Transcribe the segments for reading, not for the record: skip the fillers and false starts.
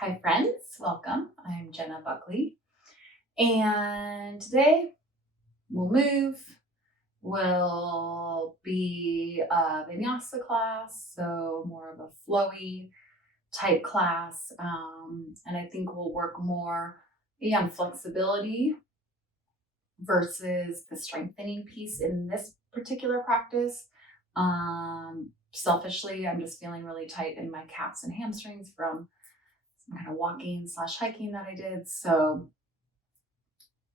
Hi, friends. Welcome. I'm Jenna Buckley. And today we'll move. Will be a Vinyasa class, so more of a flowy type class. And I think we'll work more on flexibility versus the strengthening piece in this particular practice. Selfishly, I'm just feeling really tight in my calves and hamstrings from some kind of walking / hiking that I did. So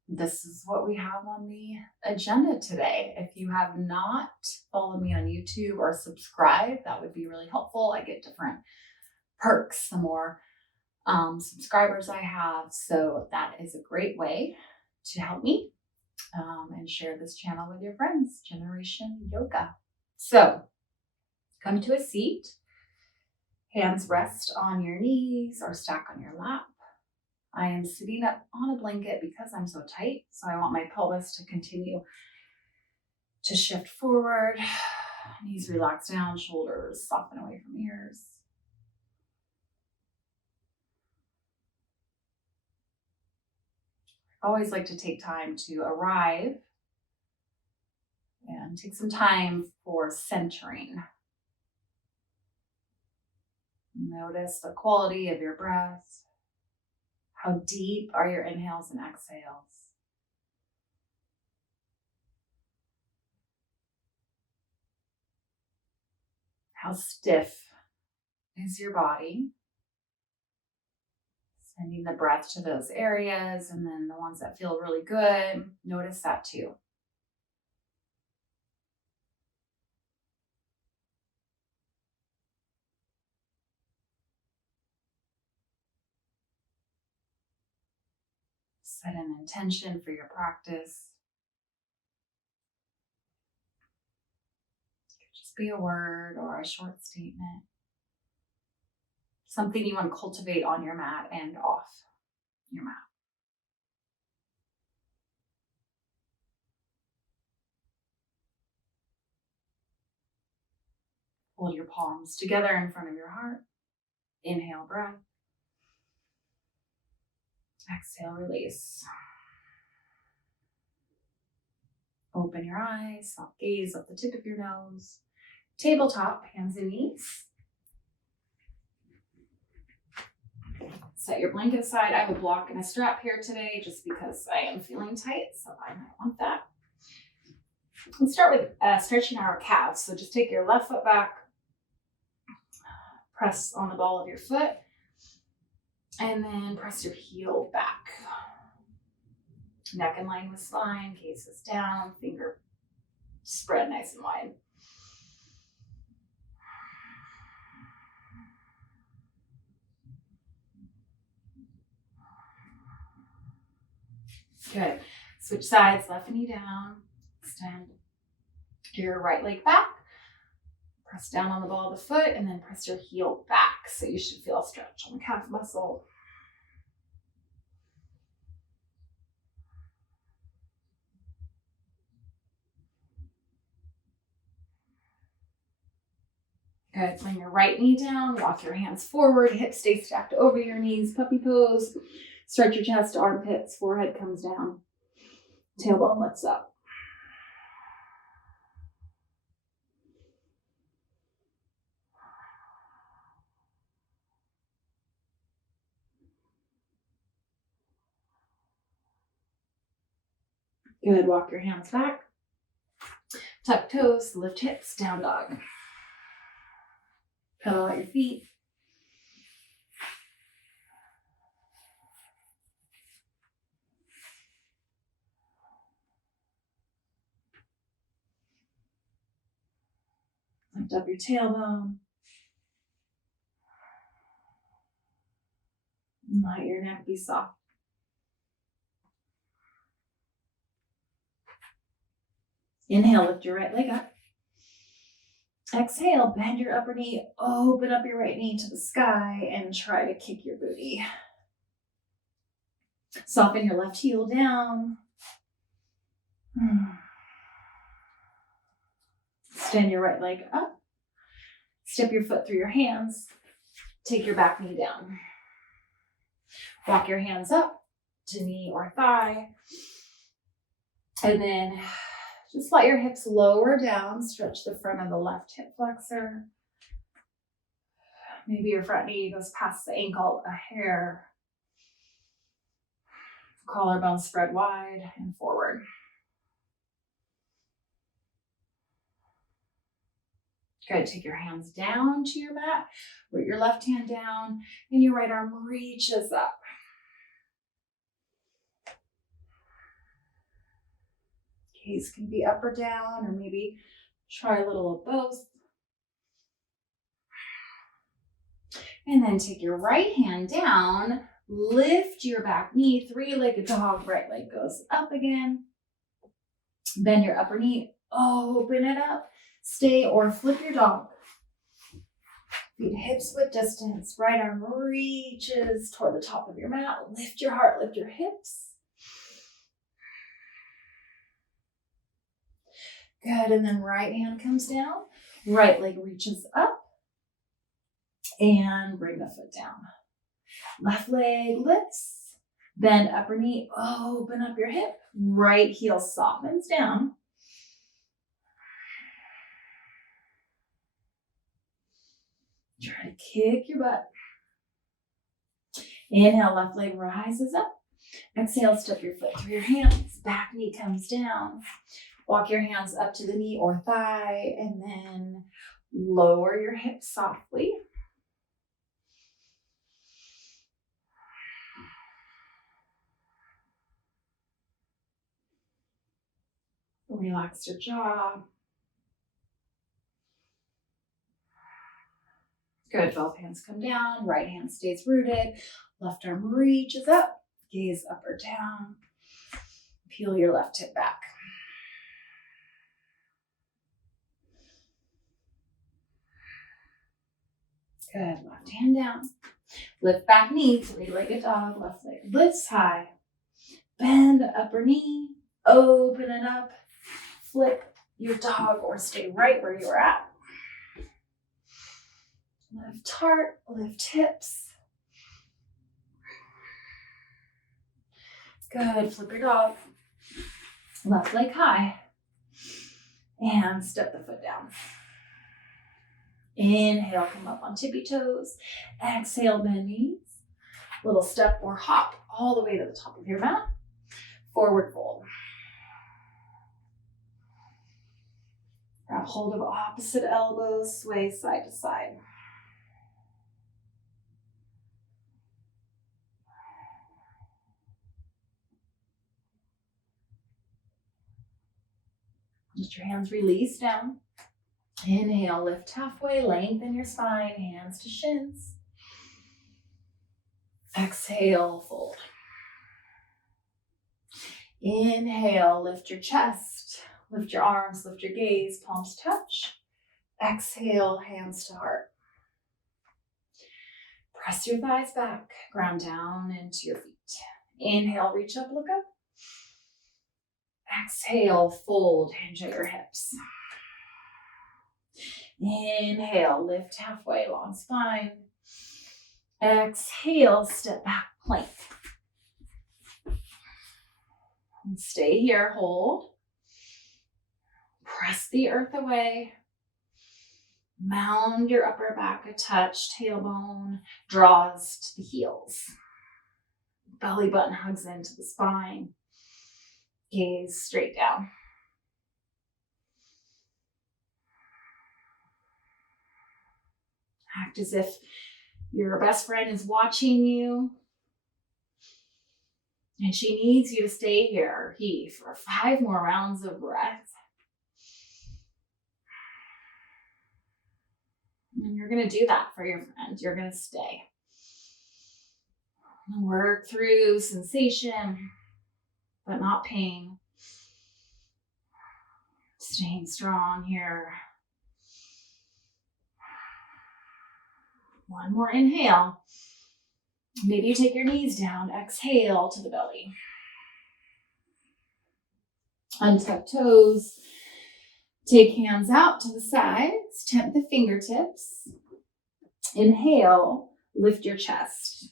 this is what we have on the agenda today. If you have not followed me on YouTube or subscribed, that would be really helpful. I get different perks the more subscribers I have. So that is a great way to help me and share this channel with your friends, Jennaration Yoga. So come to a seat. Hands rest on your knees or stack on your lap. I am sitting up on a blanket because I'm so tight. So I want my pelvis to continue to shift forward. Knees relax down, shoulders soften away from ears. I always like to take time to arrive and take some time for centering. Notice the quality of your breath. How deep are your inhales and exhales? How stiff is your body? Sending the breath to those areas, and then the ones that feel really good, notice that too. Set an intention for your practice. It could just be a word or a short statement. Something you want to cultivate on your mat and off your mat. Hold your palms together in front of your heart. Inhale, breath. Exhale, release. Open your eyes, soft gaze up the tip of your nose. Tabletop, hands and knees. Set your blanket aside. I have a block and a strap here today just because I am feeling tight, so I might want that. Let's start with stretching our calves. So just take your left foot back, press on the ball of your foot, and then press your heel back. Neck in line with spine, gaze is down, finger spread nice and wide. Good. Switch sides, left knee down. Extend your right leg back. Press down on the ball of the foot and then press your heel back. So you should feel a stretch on the calf muscle. Good. Bring your right knee down. Walk your hands forward. Hips stay stacked over your knees. Puppy pose. Stretch your chest, armpits. Forehead comes down. Tailbone lifts up. Good. Walk your hands back. Tuck toes. Lift hips. Down dog. Pedal at your feet. Lift up your tailbone. And let your neck be soft. Inhale, lift your right leg up. Exhale, bend your upper knee, open up your right knee to the sky, and try to kick your booty. Soften your left heel down. Extend your right leg up. Step your foot through your hands. Take your back knee down. Walk your hands up to knee or thigh. And then just let your hips lower down. Stretch the front of the left hip flexor. Maybe your front knee goes past the ankle a hair. Collarbone spread wide and forward. Good. Take your hands down to your mat. Root your left hand down and your right arm reaches up. Gaze can be up or down, or maybe try a little of both. And then take your right hand down, lift your back knee, three-legged dog, right leg goes up again. Bend your upper knee, open it up. Stay or flip your dog. Feet hips width distance, right arm reaches toward the top of your mat. Lift your heart, lift your hips. Good, and then right hand comes down, right leg reaches up, and bring the foot down. Left leg lifts, bend upper knee, open up your hip, right heel softens down. Try to kick your butt. Inhale, left leg rises up. Exhale, step your foot through your hands, back knee comes down. Walk your hands up to the knee or thigh, and then lower your hips softly. Relax your jaw. Good, both hands come down, right hand stays rooted, left arm reaches up, gaze up or down. Peel your left hip back. Good, left hand down. Lift back knee, three-legged dog, left leg lifts high. Bend upper knee, open it up. Flip your dog or stay right where you're at. Lift heart, lift hips. Good, flip your dog. Left leg high. And step the foot down. Inhale, come up on tippy toes. Exhale, bend knees. Little step or hop all the way to the top of your mat. Forward fold. Grab hold of opposite elbows, sway side to side. Let your hands release down. Inhale, lift halfway, lengthen your spine, hands to shins. Exhale, fold. Inhale, lift your chest, lift your arms, lift your gaze, palms touch. Exhale, hands to heart. Press your thighs back, ground down into your feet. Inhale, reach up, look up. Exhale, fold, hinge at your hips. Inhale, lift halfway, long spine. Exhale, step back, plank. And stay here, hold. Press the earth away. Mound your upper back a touch, tailbone draws to the heels. Belly button hugs into the spine. Gaze straight down. Act as if your best friend is watching you and she needs you to stay here, he, for 5 more rounds of breath. And you're going to do that for your friend. You're going to stay. Work through sensation, but not pain. Staying strong here. One more inhale. Maybe you take your knees down. Exhale to the belly. Untuck toes. Take hands out to the sides. Temp the fingertips. Inhale. Lift your chest.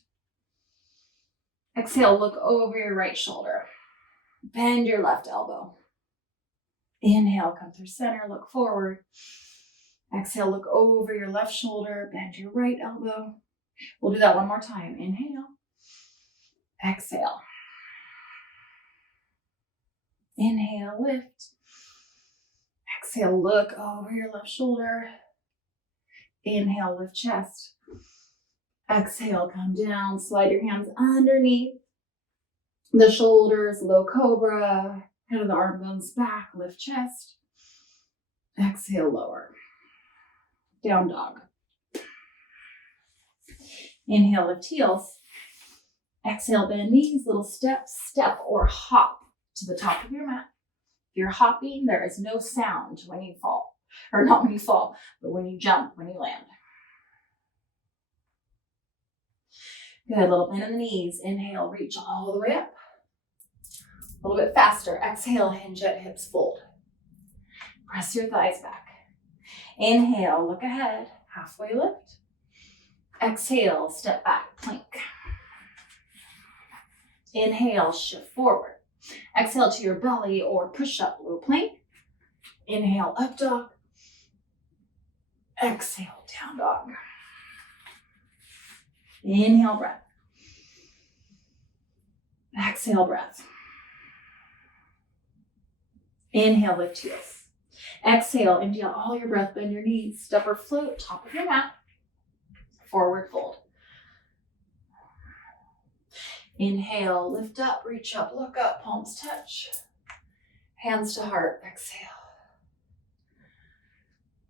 Exhale, look over your right shoulder. Bend your left elbow. Inhale, come through center, look forward. Exhale, look over your left shoulder, bend your right elbow. We'll do that one more time. Inhale. Exhale. Inhale, lift. Exhale, look over your left shoulder. Inhale, lift chest. Exhale, come down, slide your hands underneath the shoulders, low cobra, head of the arm bones back, lift chest. Exhale, lower. Down dog. Inhale, lift heels. Exhale, bend knees, little step or hop to the top of your mat. If you're hopping, there is no sound when you fall. Or not when you fall, but when you jump, when you land. Good, little bend in the knees. Inhale, reach all the way up. A little bit faster. Exhale, hinge at hips, fold. Press your thighs back. Inhale, look ahead, halfway lift. Exhale, step back, plank. Inhale, shift forward. Exhale to your belly or push up, low plank. Inhale, up dog. Exhale, down dog. Inhale, breath. Exhale, breath. Inhale, lift heels. Exhale, empty out all your breath, bend your knees, step or float, top of your mat. Forward fold. Inhale, lift up, reach up, look up, palms touch. Hands to heart, exhale.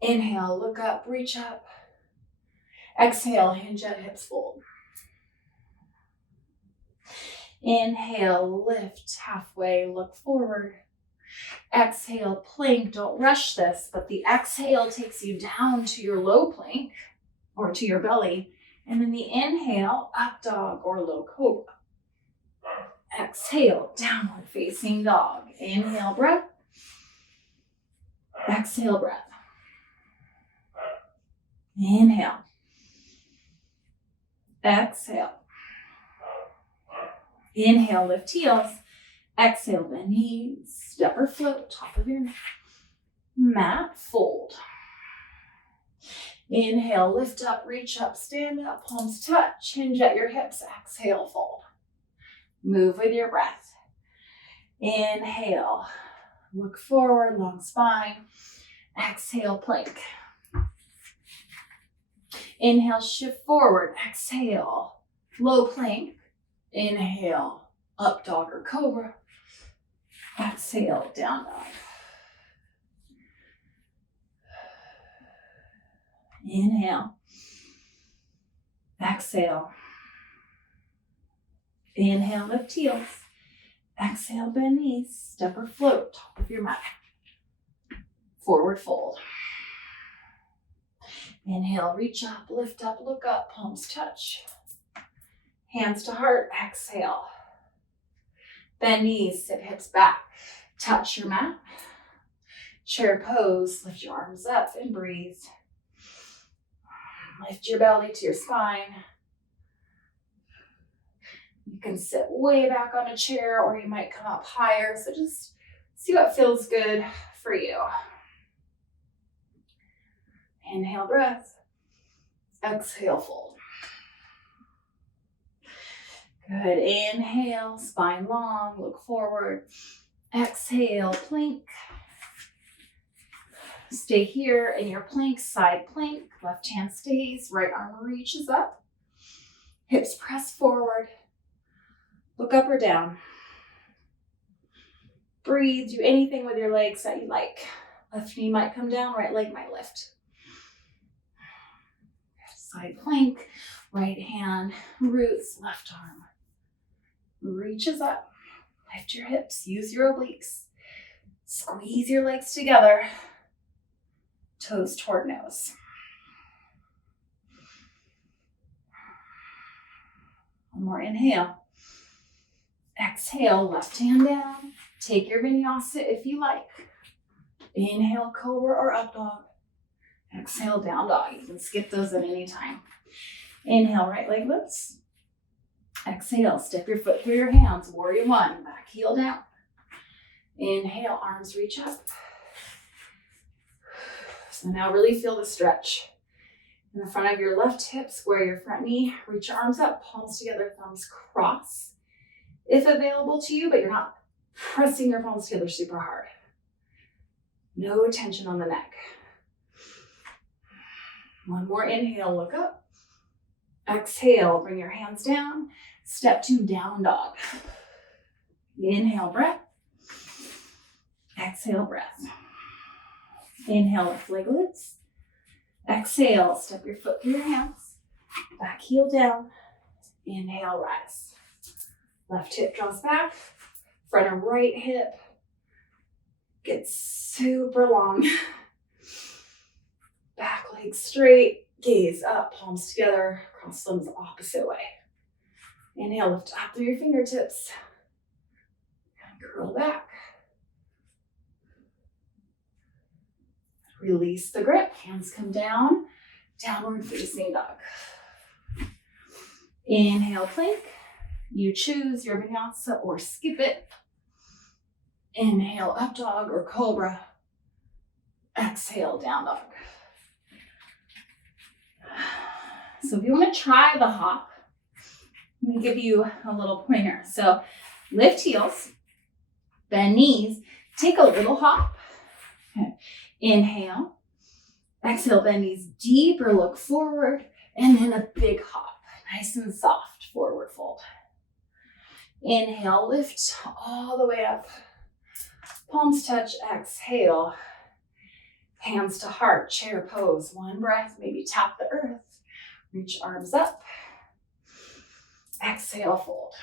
Inhale, look up, reach up. Exhale, hinge at hips, fold. Inhale, lift halfway, look forward. Exhale, plank. Don't rush this, but the exhale takes you down to your low plank or to your belly. And then the inhale, up dog or low cobra. Exhale, downward facing dog. Inhale, breath. Exhale, breath. Inhale. Exhale. Inhale, lift heels. Exhale, bend knees, step or float, top of your mat, fold. Inhale, lift up, reach up, stand up, palms touch, hinge at your hips, exhale, fold. Move with your breath. Inhale, look forward, long spine. Exhale, plank. Inhale, shift forward, exhale, low plank. Inhale, up dog or cobra. Exhale, down dog. Inhale. Exhale. Inhale, lift heels. Exhale, bend knees, step or float, top of your mat. Forward fold. Inhale, reach up, lift up, look up, palms touch. Hands to heart, exhale. Bend knees, sit hips back. Touch your mat. Chair pose, lift your arms up and breathe. Lift your belly to your spine. You can sit way back on a chair or you might come up higher. So just see what feels good for you. Inhale, breath. Exhale, fold. Good. Inhale, spine long, look forward. Exhale, plank. Stay here in your plank, side plank. Left hand stays, right arm reaches up. Hips press forward. Look up or down. Breathe, do anything with your legs that you like. Left knee might come down, right leg might lift. Side plank, right hand roots, left arm reaches up. Lift your hips, use your obliques. Squeeze your legs together. Toes toward nose. One more inhale. Exhale, left hand down. Take your vinyasa if you like. Inhale, cobra or up dog. Exhale, down dog. You can skip those at any time. Inhale, right leg lifts. Exhale, step your foot through your hands. Warrior one, back heel down. Inhale, arms reach up. So now really feel the stretch. In the front of your left hip, square your front knee, reach your arms up, palms together, thumbs cross. If available to you, but you're not pressing your palms together super hard. No tension on the neck. One more inhale, look up. Exhale, bring your hands down. Step to down dog. Inhale, breath. Exhale, breath. Inhale, lift leg lifts. Exhale, step your foot through your hands. Back heel down. Inhale, rise. Left hip draws back. Front of right hip gets super long. Back leg straight. Gaze up, palms together. Cross thumbs opposite way. Inhale, lift up through your fingertips. And curl back. Release the grip, hands come down, downward facing dog. Inhale, plank. You choose your vinyasa or skip it. Inhale, up dog or cobra. Exhale, down dog. So if you want to try the hop, let me give you a little pointer. So lift heels, bend knees, take a little hop. Okay. Inhale, exhale, bend knees deeper, look forward, and then a big hop, nice and soft, forward fold. Inhale, lift all the way up, palms touch, exhale, hands to heart, chair pose, one breath, maybe tap the earth, reach arms up, exhale, fold.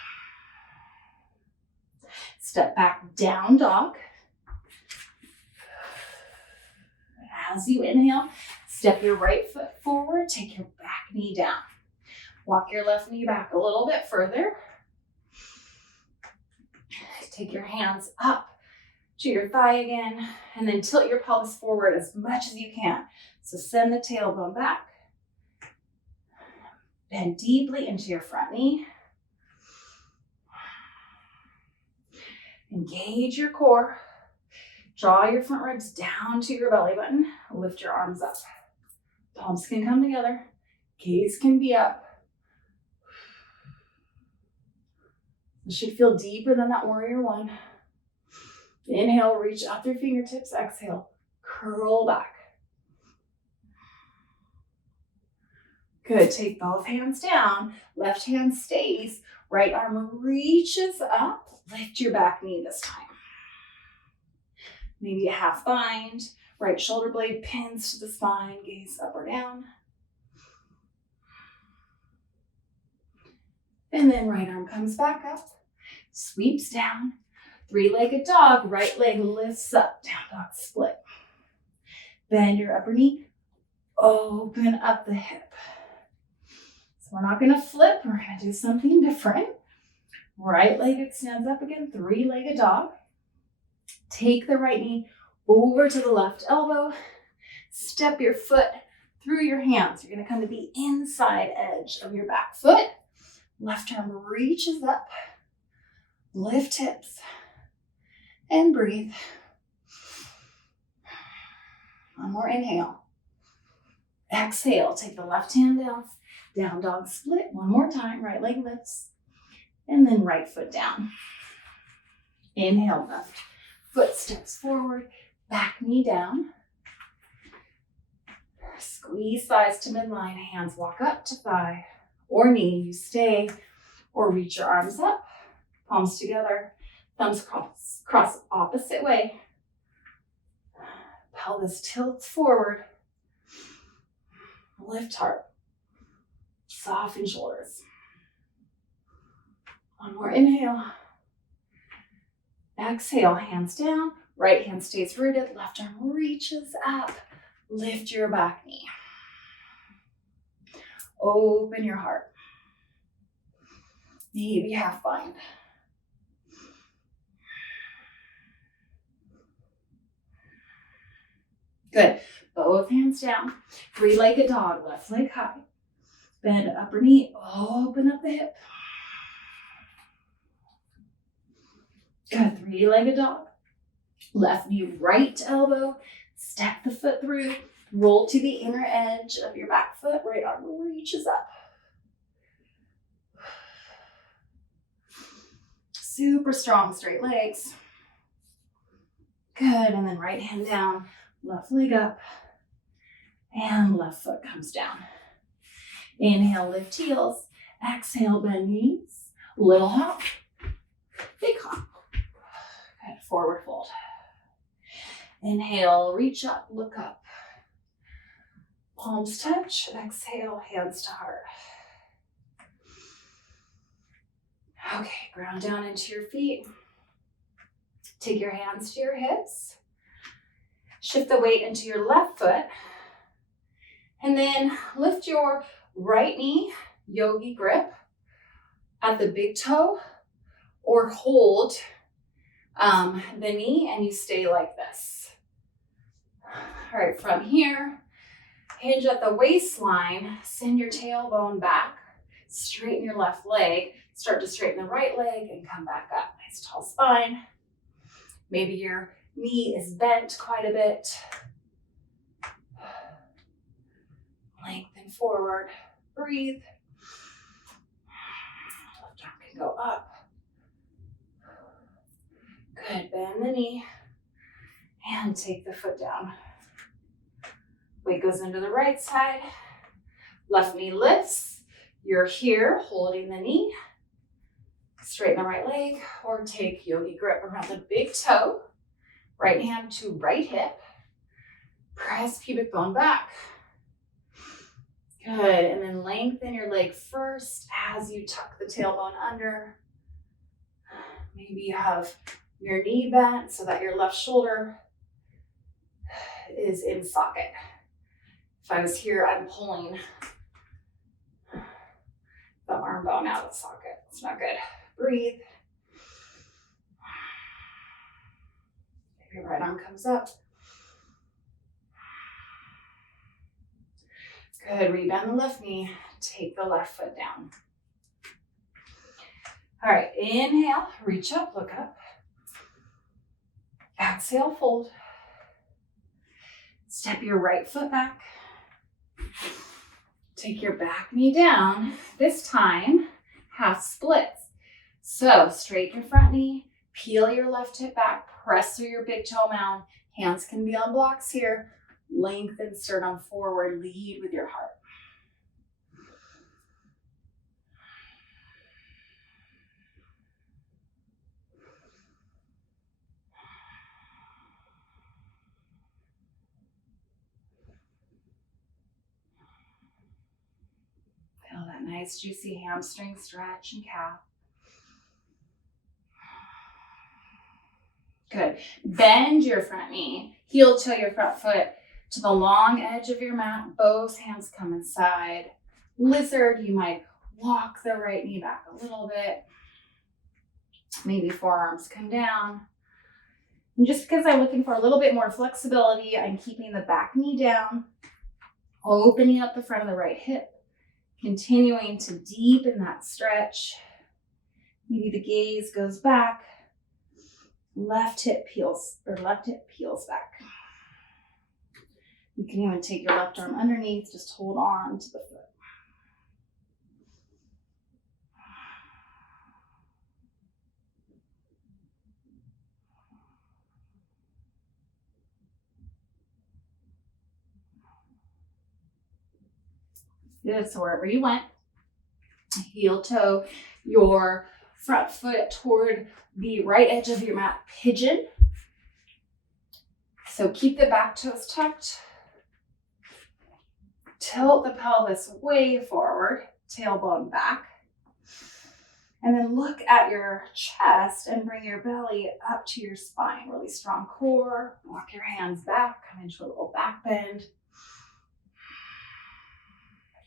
Step back, down dog. As you inhale, step your right foot forward, take your back knee down. Walk your left knee back a little bit further. Take your hands up to your thigh again, and then tilt your pelvis forward as much as you can. So send the tailbone back. Bend deeply into your front knee. Engage your core. Draw your front ribs down to your belly button. Lift your arms up. Palms can come together. Gaze can be up. It should feel deeper than that warrior one. Inhale, reach out through fingertips. Exhale, curl back. Good, take both hands down. Left hand stays. Right arm reaches up. Lift your back knee this time. Maybe a half bind. Right shoulder blade pins to the spine. Gaze up or down. And then right arm comes back up. Sweeps down. Three-legged dog. Right leg lifts up. Down dog split. Bend your upper knee. Open up the hip. So we're not going to flip. We're going to do something different. Right leg extends up again. Three-legged dog. Take the right knee over to the left elbow. Step your foot through your hands. You're going to come to the inside edge of your back foot. Left arm reaches up. Lift hips. And breathe. One more inhale. Exhale. Take the left hand down. Down dog split. One more time. Right leg lifts. And then right foot down. Inhale, left foot steps forward, back knee down. Squeeze thighs to midline, hands walk up to thigh or knee. You stay or reach your arms up, palms together, thumbs cross opposite way. Pelvis tilts forward. Lift heart. Soften shoulders. One more inhale. Exhale, hands down. Right hand stays rooted. Left arm reaches up. Lift your back knee. Open your heart. Maybe half bind. Good. Both hands down. Three-legged dog. Left leg high. Bend upper knee. Open up the hip. Good, three-legged dog. Left knee, right elbow. Step the foot through. Roll to the inner edge of your back foot. Right arm reaches up. Super strong straight legs. Good, and then right hand down, left leg up, and left foot comes down. Inhale, lift heels. Exhale, bend knees. Little hop, big hop. Good, forward fold. Inhale, reach up, look up. Palms touch. Exhale, hands to heart. Okay, ground down into your feet. Take your hands to your hips. Shift the weight into your left foot. And then lift your right knee, yogi grip, at the big toe, or hold the knee and you stay like this. All right, from here, hinge at the waistline, send your tailbone back, straighten your left leg, start to straighten the right leg and come back up. Nice tall spine. Maybe your knee is bent quite a bit. Lengthen forward, breathe. Left arm can go up. Good, bend the knee and take the foot down. Weight goes into the right side. Left knee lifts. You're here holding the knee. Straighten the right leg or take yogi grip around the big toe. Right hand to right hip. Press pubic bone back. Good, and then lengthen your leg first as you tuck the tailbone under. Maybe you have your knee bent so that your left shoulder is in socket. If I was here, I'm pulling the arm bone out of the socket. It's not good. Breathe. Your right arm comes up. Good, rebend the left knee. Take the left foot down. All right, inhale, reach up, look up. Exhale, fold. Step your right foot back. Take your back knee down. This time, half splits. So straighten your front knee, peel your left hip back, press through your big toe mound. Hands can be on blocks here. Lengthen sternum forward, lead with your heart. Feel that nice juicy hamstring stretch and calf. Good. Bend your front knee, heel toe your front foot to the long edge of your mat. Both hands come inside. Lizard, you might walk the right knee back a little bit. Maybe forearms come down. And just because I'm looking for a little bit more flexibility, I'm keeping the back knee down, opening up the front of the right hip, continuing to deepen that stretch. Maybe the gaze goes back. Left hip peels back. You can even take your left arm underneath, just hold on to the foot. Good, so wherever you went, heel toe your front foot toward the right edge of your mat, pigeon. So keep the back toes tucked. Tilt the pelvis way forward, tailbone back. And then look at your chest and bring your belly up to your spine. Really strong core. Walk your hands back, come into a little back bend.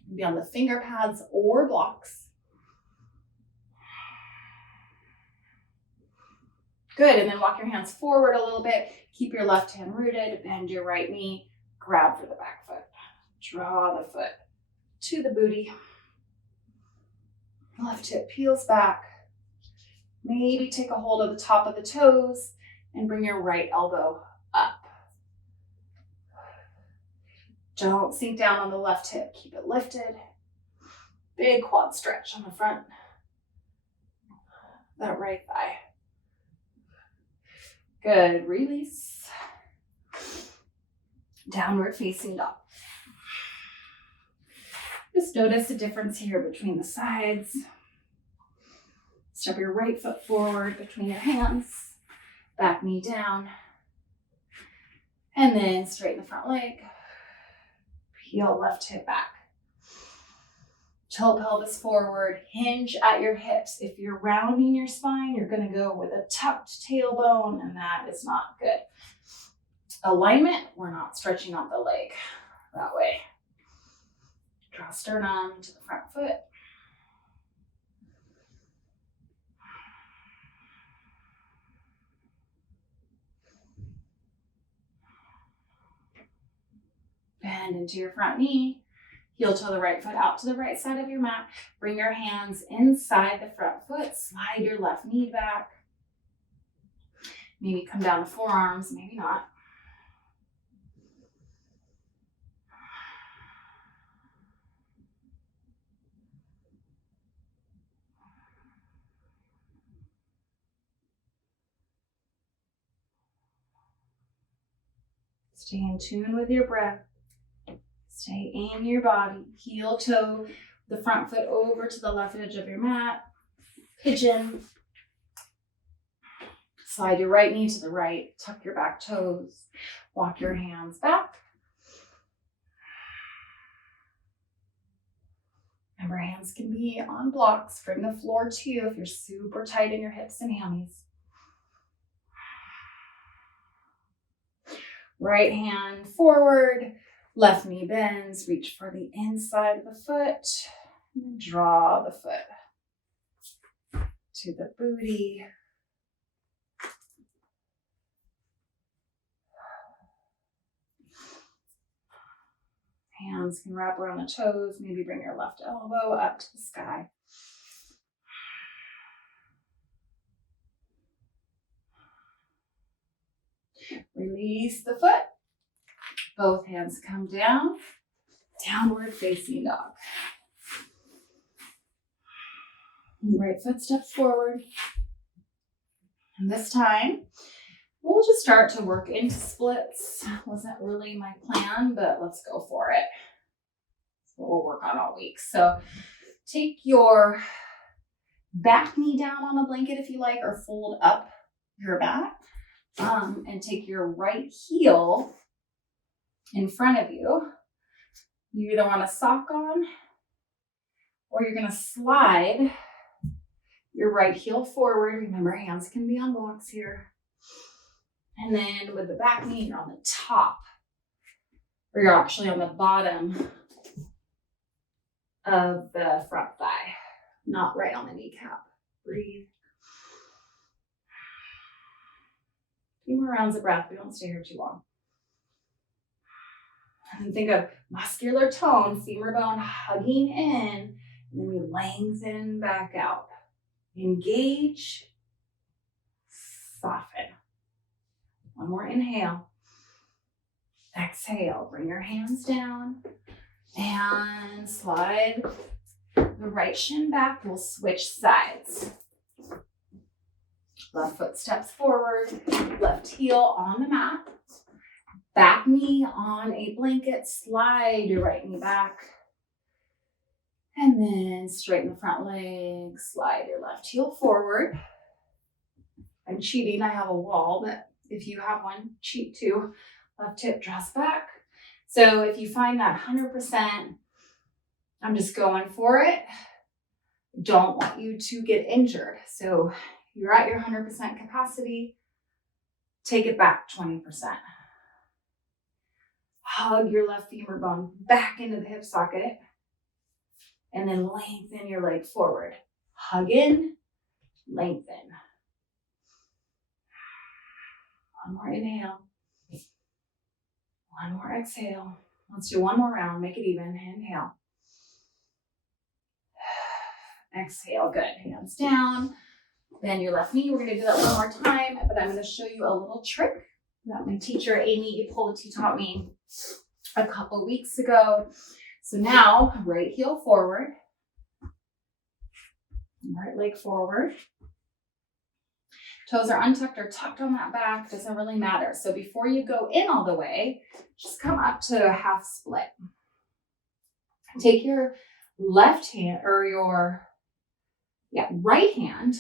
Maybe on the finger pads or blocks. Good, and then walk your hands forward a little bit. Keep your left hand rooted, bend your right knee, grab for the back foot. Draw the foot to the booty. Left hip peels back. Maybe take a hold of the top of the toes and bring your right elbow up. Don't sink down on the left hip. Keep it lifted. Big quad stretch on the front. That right thigh. Good. Release. Downward facing dog. Just notice the difference here between the sides. Step your right foot forward between your hands. Back knee down. And then straighten the front leg. Peel left hip back. Tilt pelvis forward. Hinge at your hips. If you're rounding your spine, you're going to go with a tucked tailbone, and that is not good. Alignment, we're not stretching out the leg that way. Draw sternum to the front foot. Bend into your front knee. Heel toe the right foot out to the right side of your mat. Bring your hands inside the front foot. Slide your left knee back. Maybe come down to forearms, maybe not. Stay in tune with your breath. Stay in your body. Heel toe the front foot over to the left edge of your mat. Pigeon. Slide your right knee to the right. Tuck your back toes. Walk your hands back. Remember, hands can be on blocks. Bring the floor to you if you're super tight in your hips and hammies. Right hand forward. Left knee bends, reach for the inside of the foot, and then draw the foot to the booty. Hands can wrap around the toes, maybe bring your left elbow up to the sky. Release the foot. Both hands come down, downward facing dog. Right foot steps forward. And this time, we'll just start to work into splits. Wasn't really my plan, but let's go for it. That's what we'll work on all week. So take your back knee down on a blanket if you like, or fold up your back. And take your right heel in front of you. You either want a sock on, or you're going to slide your right heel forward. Remember, hands can be on blocks here. And then with the back knee, you're on the top, or you're actually on the bottom of the front thigh, not right on the kneecap. Breathe. A few more rounds of breath. We don't stay here too long. And think of muscular tone, femur bone hugging in, and then we lengthen back out. Engage, soften. One more inhale. Exhale, bring your hands down and slide the right shin back. We'll switch sides. Left foot steps forward, left heel on the mat. Back knee on a blanket, slide your right knee back. And then straighten the front leg, slide your left heel forward. I'm cheating, I have a wall, but if you have one, cheat too. Left hip draws back. So if you find that 100%, I'm just going for it. Don't want you to get injured. So you're at your 100% capacity, take it back 20%. Hug your left femur bone back into the hip socket, and then lengthen your leg forward. Hug in, lengthen. One more inhale. One more exhale. Let's do one more round, make it even. Inhale. Exhale, good. Hands down. Bend your left knee. We're going to do that one more time, but I'm going to show you a little trick that my teacher, Amy Ippoliti, taught me a couple weeks ago. So now, right heel forward, right leg forward. Toes are untucked or tucked on that back, doesn't really matter. So before you go in all the way, just come up to a half split. Take your left hand or your right hand,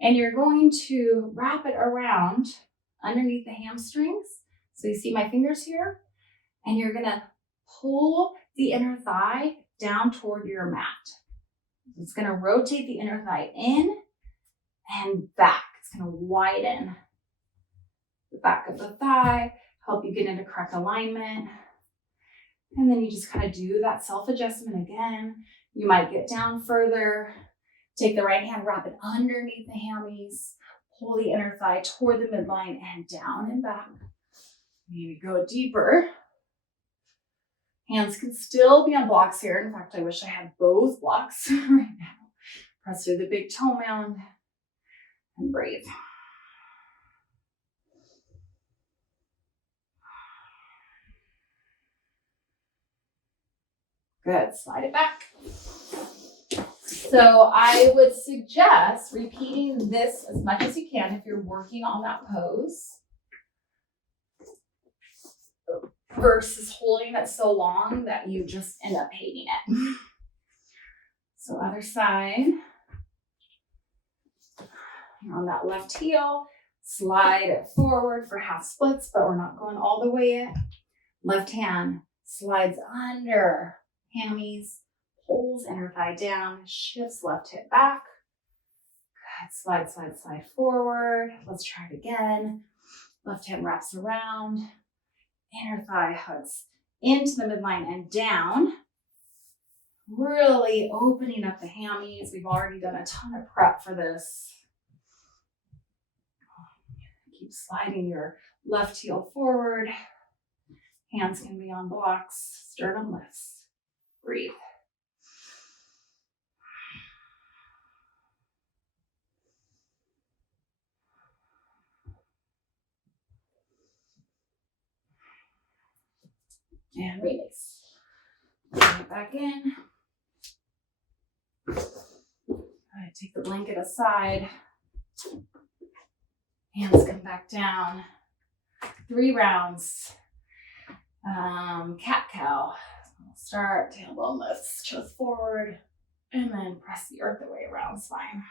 and you're going to wrap it around underneath the hamstrings. So you see my fingers here, and you're gonna pull the inner thigh down toward your mat. It's gonna rotate the inner thigh in and back. It's gonna widen the back of the thigh, help you get into correct alignment. And then you just kind of do that self-adjustment again. You might get down further. Take the right hand, wrap it underneath the hammies, pull the inner thigh toward the midline and down and back. Maybe go deeper. Hands can still be on blocks here. In fact, I wish I had both blocks right now. Press through the big toe mound and breathe. Good, slide it back. So I would suggest repeating this as much as you can if you're working on that pose versus holding it so long that you just end up hating it. So other side. You're on that left heel, slide it forward for half splits, but we're not going all the way yet. Left hand slides under hammies, pulls inner thigh down, shifts left hip back. Good, slide, slide, slide forward. Let's try it again. Left hand wraps around, inner thigh hugs into the midline and down. Really opening up the hammies. We've already done a ton of prep for this. Keep sliding your left heel forward. Hands can be on blocks, sternum lifts. Breathe. And release. Bring it back in. All right, take the blanket aside. Hands come back down. 3 rounds. Cat cow. We'll start, tailbone lifts, chest forward, and then press the earth away around spine.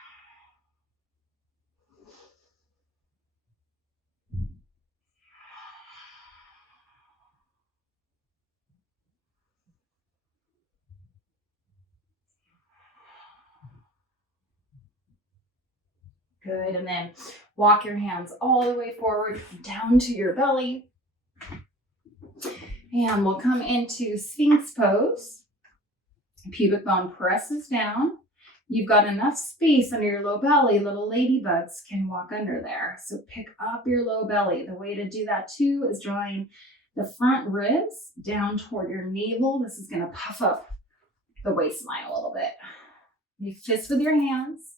Good, and then walk your hands all the way forward, down to your belly. And we'll come into Sphinx pose. Pubic bone presses down. You've got enough space under your low belly, little ladybugs can walk under there. So pick up your low belly. The way to do that too is drawing the front ribs down toward your navel. This is gonna puff up the waistline a little bit. You fist with your hands.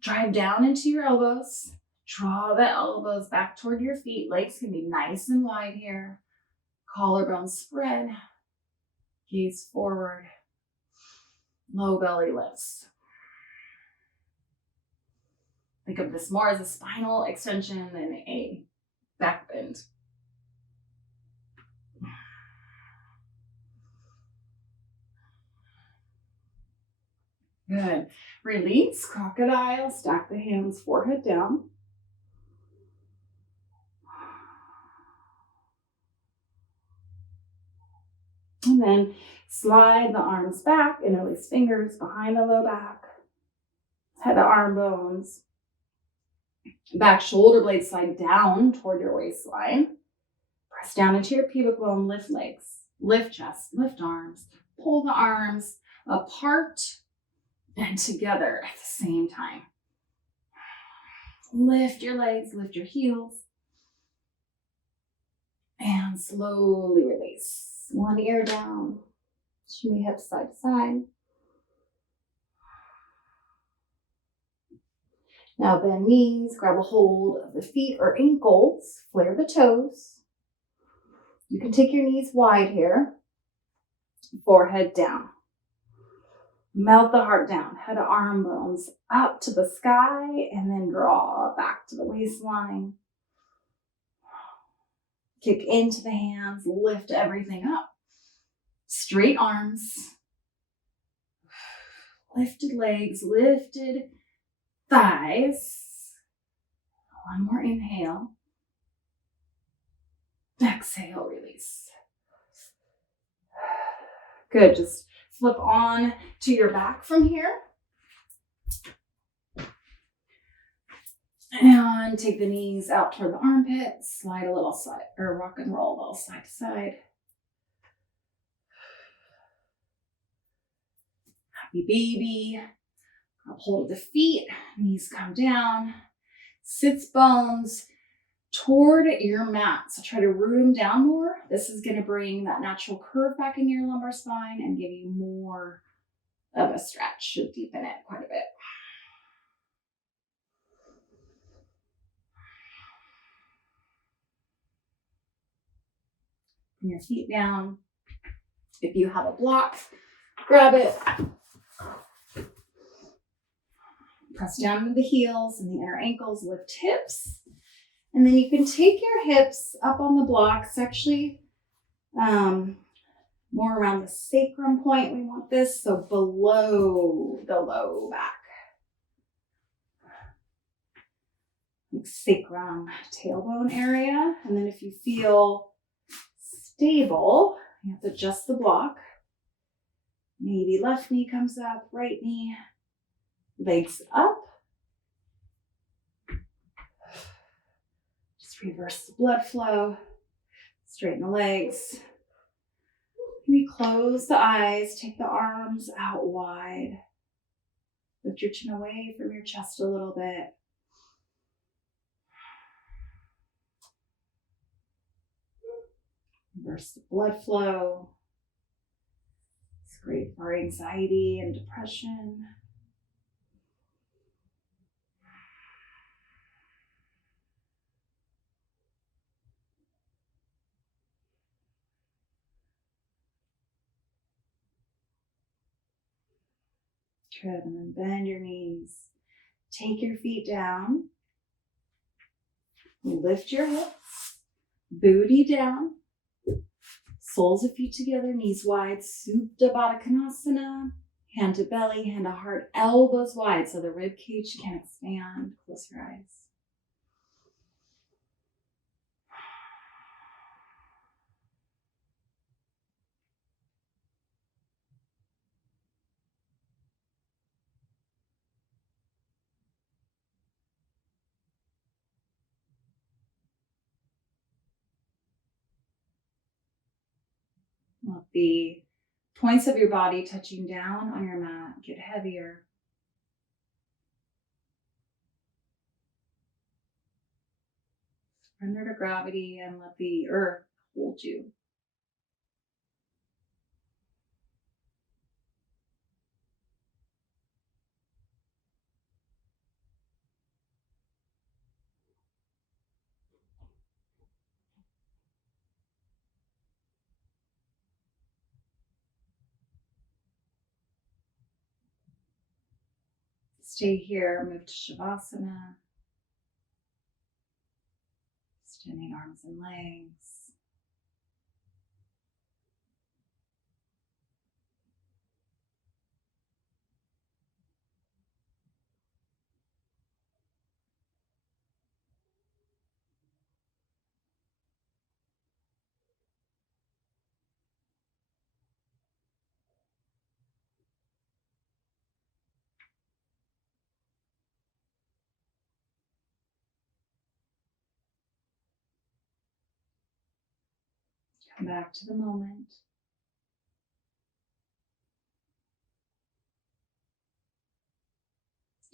Drive down into your elbows. Draw the elbows back toward your feet. Legs can be nice and wide here. Collarbone spread. Gaze forward. Low belly lifts. Think of this more as a spinal extension than a back bend. Good. Release, crocodile, stack the hands, forehead down. And then slide the arms back, interlace fingers behind the low back. Head to arm bones. Back shoulder blades slide down toward your waistline. Press down into your pubic bone, lift legs, lift chest, lift arms. Pull the arms apart and together at the same time. Lift your legs, lift your heels. And slowly release. One ear down. Shimmy hips side to side. Now bend knees, grab a hold of the feet or ankles, flare the toes. You can take your knees wide here, forehead down. Melt the heart down, head to arm bones up to the sky, and then draw back to the waistline. Kick into the hands, lift everything up. Straight arms, lifted legs, lifted thighs. One more inhale. Exhale, release. Good, just flip on to your back from here. And take the knees out toward the armpits, slide a little side, or rock and roll a little side to side. Happy baby. Grab hold of the feet, knees come down. Sits bones toward your mat. So try to root them down more. This is going to bring that natural curve back into your lumbar spine and give you more of a stretch. Should deepen it quite a bit. Bring your feet down. If you have a block, grab it. Press down into the heels and the inner ankles, lift hips. And then you can take your hips up on the blocks, actually more around the sacrum point. We want this, so below the low back. Like sacrum, tailbone area. And then if you feel stable, you have to adjust the block. Maybe left knee comes up, right knee, legs up. Just reverse the blood flow, straighten the legs. Maybe close the eyes, take the arms out wide. Lift your chin away from your chest a little bit. Reverse the blood flow. It's great for anxiety and depression. Good, and then bend your knees. Take your feet down. Lift your hips. Booty down. Soles of feet together, knees wide. Supta Baddha Konasana. Hand to belly, hand to heart, elbows wide so the rib cage can expand. Close your eyes. Let the points of your body touching down on your mat get heavier. Surrender to gravity and let the earth hold you. Stay here, move to Shavasana. Extending arms and legs. Come back to the moment.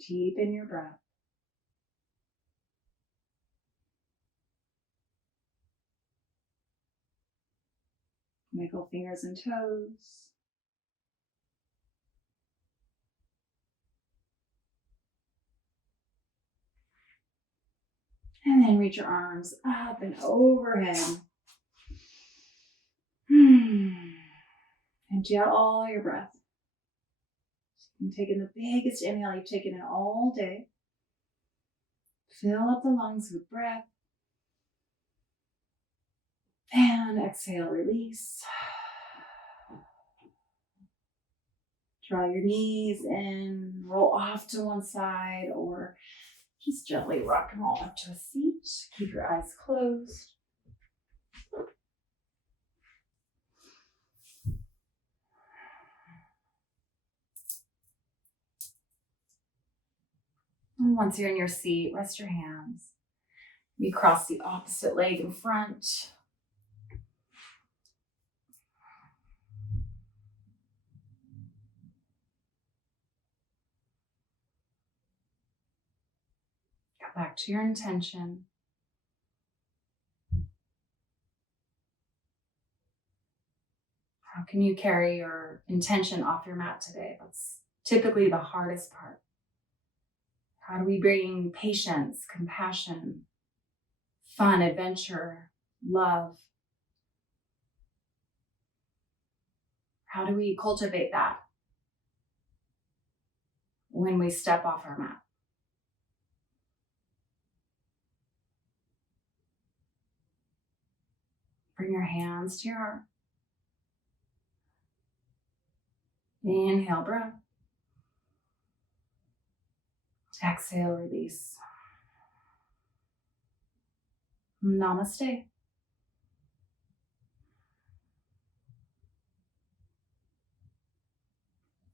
Deepen your breath. Wiggle fingers and toes. And then reach your arms up and overhead. Empty out all your breath. You can take in the biggest inhale you've taken in all day. Fill up the lungs with breath. And exhale, release. Draw your knees in, roll off to one side, or just gently rock and roll up to a seat. Keep your eyes closed. And once you're in your seat, rest your hands. We cross the opposite leg in front. Come back to your intention. How can you carry your intention off your mat today? That's typically the hardest part. How do we bring patience, compassion, fun, adventure, love? How do we cultivate that when we step off our mat? Bring your hands to your heart. Inhale, breath. Exhale, release. Namaste.